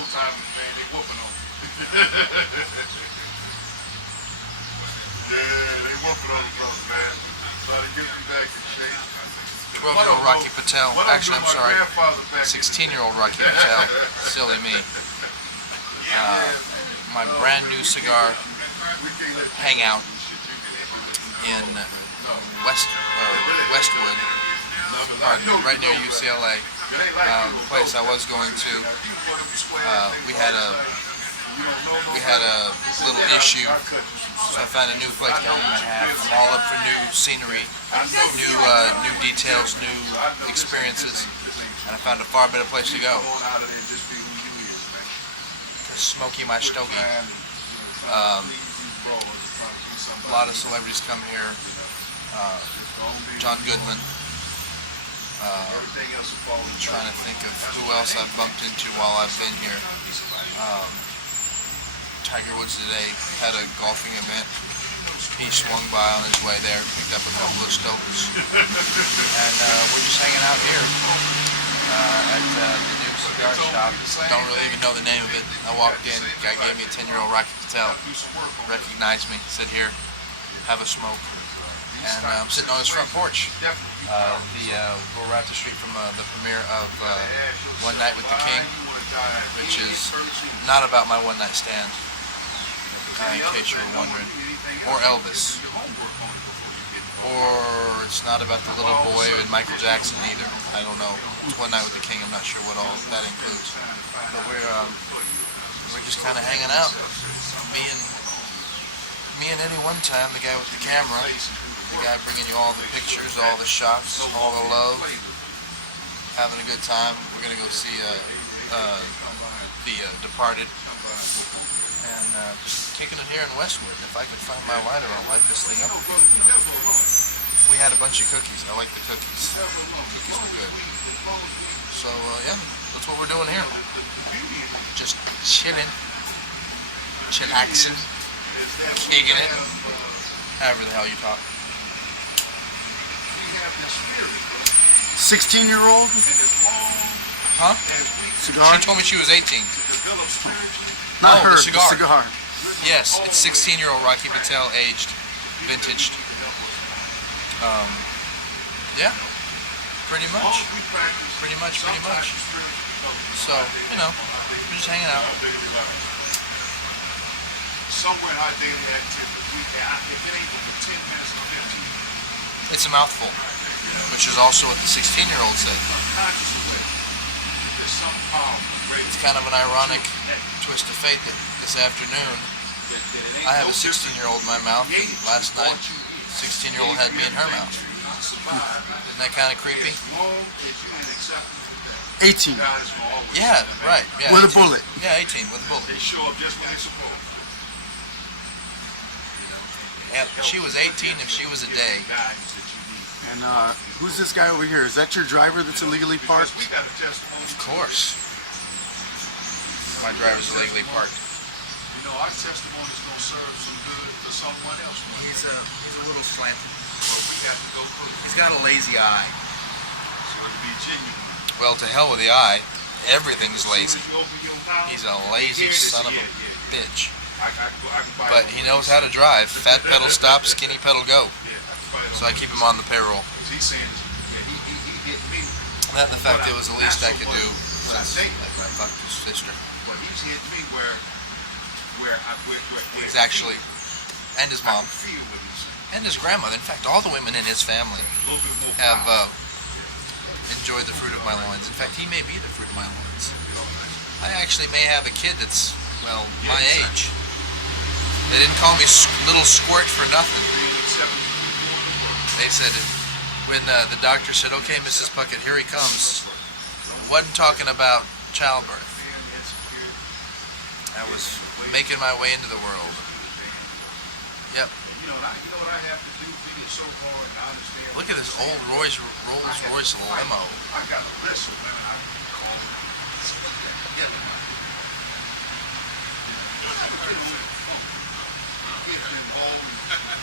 old timers, man. They whooping on. Yeah, they whooping on the brother, man. Trying to get you back in shape. 12-year-old Rocky Patel. Actually, I'm sorry. 16-year-old Rocky Patel. Silly me. My brand new cigar hangout in Westwood, right near UCLA. The place I was going to, we had a little issue, so I found a new place to hang my hat. I'm all up for new scenery, new details, new experiences, and I found a far better place to go. Smokey my stogie. A lot of celebrities come here. John Goodman. I'm trying to think of who else I've bumped into while I've been here. Tiger Woods today had a golfing event. He swung by on his way there, picked up a couple of stones. And we're just hanging out here at the new cigar shop. Don't really even know the name of it. I walked in, the guy gave me a 10-year-old Rocky Patel. Recognized me, said, "Here, have a smoke." And I'm sitting on his front porch. We're right up the street from the premiere of One Night with the King, which is not about my one-night stand, in case you were wondering, or Elvis, or it's not about the little boy and Michael Jackson either. I don't know. It's One Night with the King. I'm not sure what all that includes, but we're just kind of hanging out. Me and Eddie one time, the guy with the camera. The guy bringing you all the pictures, all the shots, all the love, having a good time. We're going to go see The Departed, and just kicking it here in Westwood. If I can find my lighter, I'll light this thing up. We had a bunch of cookies. I like the cookies. Cookies were good. So, yeah, that's what we're doing here. Just chilling, chillaxing, kicking it, however the hell you talk. 16-year-old? Huh? Cigar? She told me she was 18. Not her, the cigar. The cigar. Yes, it's 16-year-old Rocky Patel, aged, vintaged. Yeah, pretty much. Pretty much. So, you know, we're just hanging out. Somewhere in our daily activity, if it ain't over 10 minutes or 15. It's a mouthful, which is also what the 16-year-old said. It's kind of an ironic twist of fate that this afternoon I have a 16-year-old in my mouth, and last night 16-year-old had me in her mouth. Isn't that kind of creepy? 18. Yeah, right. Yeah, with 18. A bullet. Yeah, 18 with a bullet. They show up just when they're supposed. Yeah, she was 18 if she was a day. And who's this guy over here? Is that your driver that's illegally parked? Of course. My driver's illegally parked. You know, our testimony's gonna serve some good for someone else. He's a little slanted. But we have to go through. He's got a lazy eye. So it'll be genuine. Well, to hell with the eye. Everything's lazy. He's a lazy son of a bitch. But he knows how to drive. Fat pedal stop, skinny pedal go. So I keep him on the payroll. That and the fact it was the least I could do since I fucked his sister. He's actually, and his mom, and his grandmother. In fact, all the women in his family have enjoyed the fruit of my loins. In fact, he may be the fruit of my loins. I actually may have a kid that's, well, my age. They didn't call me little squirt for nothing. They said, when the doctor said, "Okay, Mrs. Puckett, here he comes," wasn't talking about childbirth. I was making my way into the world. Yep. Look at this old Rolls Royce limo.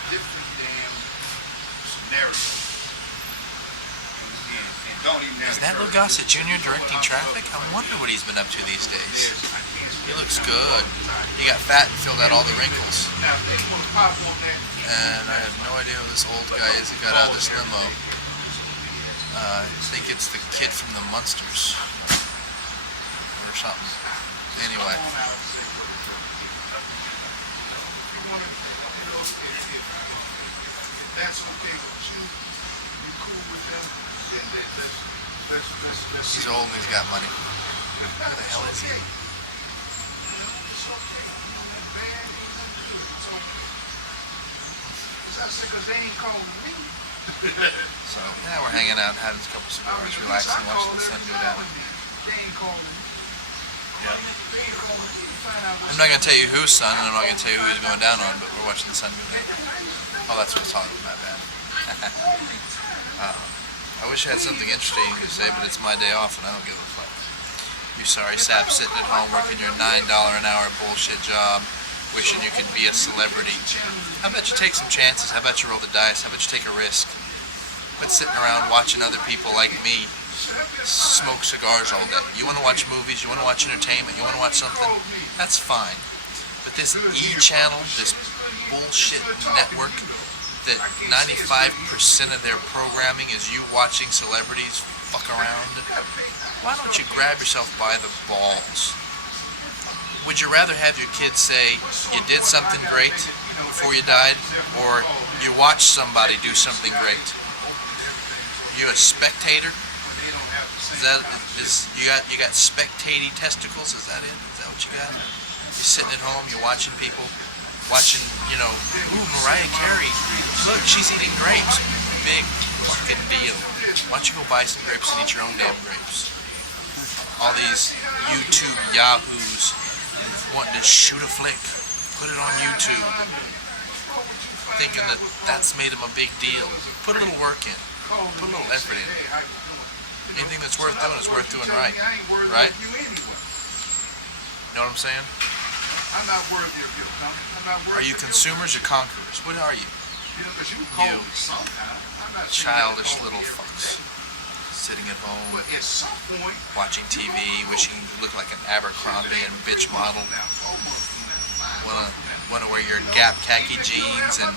Different damn scenarios. And don't even have Is that Lou Gossett Jr. directing Traffic? I wonder what he's been up to these days. He looks good. He got fat and filled out all the wrinkles. Now, if they want to pop on that, And I have no idea who this old guy is that got out of this limo. I think it's the kid from the Munsters. Or something. Anyway. that's okay with you, you cool with them, then let's He's old and he's got money. Who the hell is he? It's okay. Bad ain't nothing to it. It's okay. Cause I said, cause they ain't calling me. So, yeah, we're hanging out, having a couple cigars, relaxing, watching the sun go down. They ain't calling me. Yeah. They ain't calling me. Find out what's I'm not going to tell you whose son, and I'm not going to tell you who he's going down on, but we're watching the sun go down. Oh, that's what it's talking about, bad. I wish I had something interesting to say, but it's my day off, and I don't give a fuck. You sorry sap sitting at home working your $9 an hour bullshit job, wishing you could be a celebrity. How about you take some chances? How about you roll the dice? How about you take a risk? Quit sitting around watching other people like me smoke cigars all day. You want to watch movies, you want to watch entertainment, you want to watch something, that's fine. But this E-channel, this bullshit network that 95% of their programming is you watching celebrities fuck around, why don't you grab yourself by the balls? Would you rather have your kids say you did something great before you died, or you watched somebody do something great? You a spectator? You got spectaty testicles? Is that it? Is that what you got? You're sitting at home, you're watching people, watching, ooh, Mariah Carey, look, she's eating grapes. Big fucking deal. Why don't you go buy some grapes and eat your own damn grapes? All these YouTube yahoos wanting to shoot a flick, put it on YouTube, thinking that that's made them a big deal. Put a little work in. Put a little effort in. Anything that's worth doing is worth doing right. Right? Know what I'm saying? I'm not worthy of your company. I'm not worthy. Are you consumers or conquerors? What are you? You childish little fucks. Sitting at home, But at some point, watching TV, wishing you looked like an Abercrombie and bitch model. Wanna wear your Gap khaki jeans and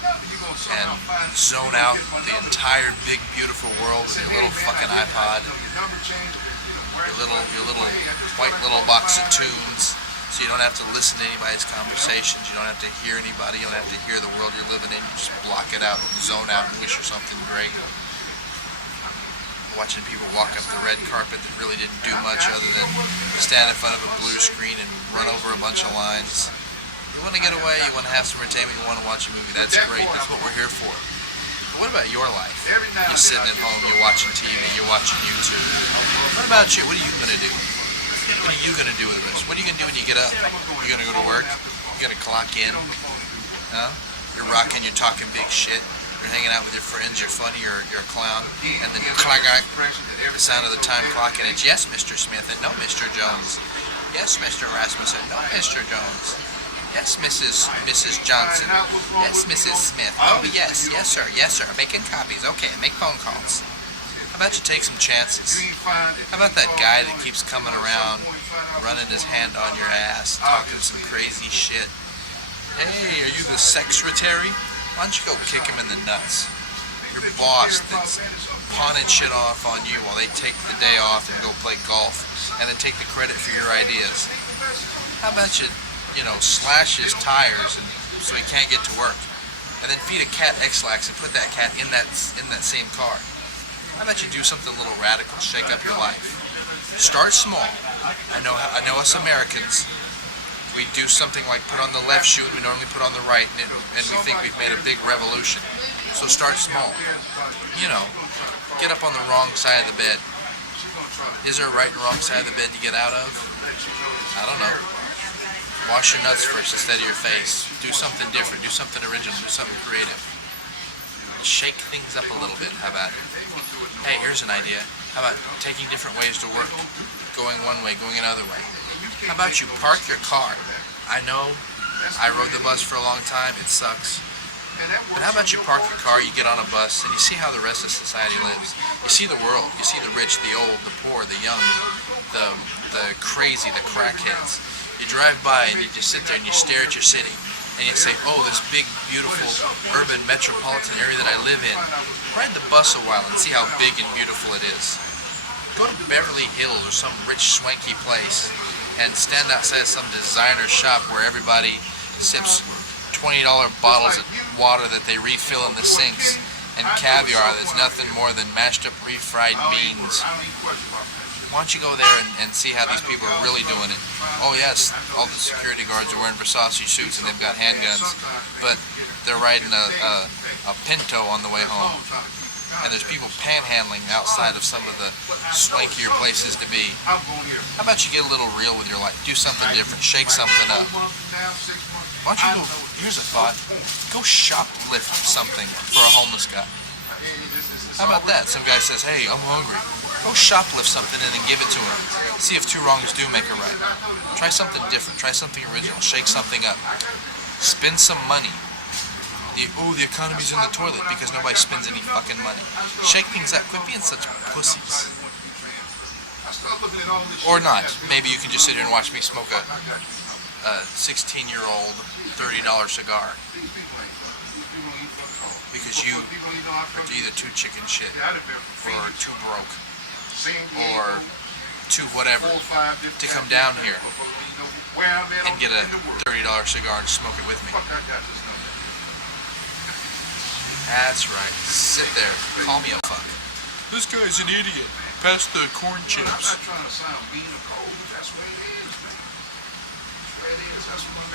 zone out the entire big beautiful world with your little fucking iPod, your little white little box of tunes, so you don't have to listen to anybody's conversations, you don't have to hear anybody, you don't have to hear the world you're living in, you just block it out, zone out, and wish for something great. Watching people walk up the red carpet that really didn't do much other than stand in front of a blue screen and run over a bunch of lines. You want to get away, you want to have some entertainment, you want to watch a movie, that's great, that's what we're here for. But what about your life? You're sitting at home, you're watching TV, you're watching YouTube. What about you? What are you going to do? What are you going to do with this? What are you going to do when you get up? You're going to go to work? You're going to clock in? Huh? You're rocking, you're talking big shit. You're hanging out with your friends, you're funny, you're a clown, and then clack, the sound of the time clock, and it's yes, Mr. Smith, and no, Mr. Jones. Yes, Mr. Rasmussen, no, Mr. Jones. Yes, Mrs. Johnson. Yes, Mrs. Smith. Oh, yes, sir, making copies. Okay, make phone calls. How about you take some chances? How about that guy that keeps coming around, running his hand on your ass, talking some crazy shit? Hey, are you the secretary? Why don't you go kick him in the nuts? Your boss that's pawning shit off on you while they take the day off and go play golf and then take the credit for your ideas. How about you, slash his tires and so he can't get to work, and then feed a cat X-Lax and put that cat in that same car? How about you do something a little radical, shake up your life? Start small. I know us Americans, we do something like put on the left shoe and we normally put on the right, and we think we've made a big revolution. So start small. Get up on the wrong side of the bed. Is there a right and wrong side of the bed to get out of? I don't know. Wash your nuts first instead of your face. Do something different, do something original, do something creative. Shake things up a little bit, how about it? Hey, here's an idea. How about taking different ways to work? Going one way, going another way. How about you park your car? I know, I rode the bus for a long time, it sucks. And how about you park your car, you get on a bus, and you see how the rest of society lives. You see the world. You see the rich, the old, the poor, the young, the crazy, the crackheads. You drive by and you just sit there and you stare at your city. And you say, oh, this big, beautiful, urban, metropolitan area that I live in. Ride the bus a while and see how big and beautiful it is. Go to Beverly Hills or some rich, swanky place and stand outside some designer shop where everybody sips $20 bottles of water that they refill in the sinks and caviar that's nothing more than mashed up refried beans. Why don't you go there and see how these people are really doing it? Oh yes, all the security guards are wearing Versace suits and they've got handguns, but they're riding a Pinto on the way home. And there's people panhandling outside of some of the swankier places to be. How about you get a little real with your life? Do something different. Shake something up. Why don't you go, here's a thought, go shoplift something for a homeless guy. How about that? Some guy says, hey, I'm hungry. Go shoplift something and then give it to him. See if two wrongs do make a right. Try something different. Try something original. Shake something up. Spend some money. The economy's in the toilet because nobody spends any fucking money. Shake things up. Quit being such pussies. Or not. Maybe you can just sit here and watch me smoke a 16-year-old $30 cigar. Because you are either too chicken shit or too broke or too whatever to come down here and get a $30 cigar and smoke it with me. That's right. Sit there. Call me a fuck. This guy's an idiot. Pass the corn chips. I'm not trying to sound mean or cold, but that's the way it is, man. That's the way it is. That's what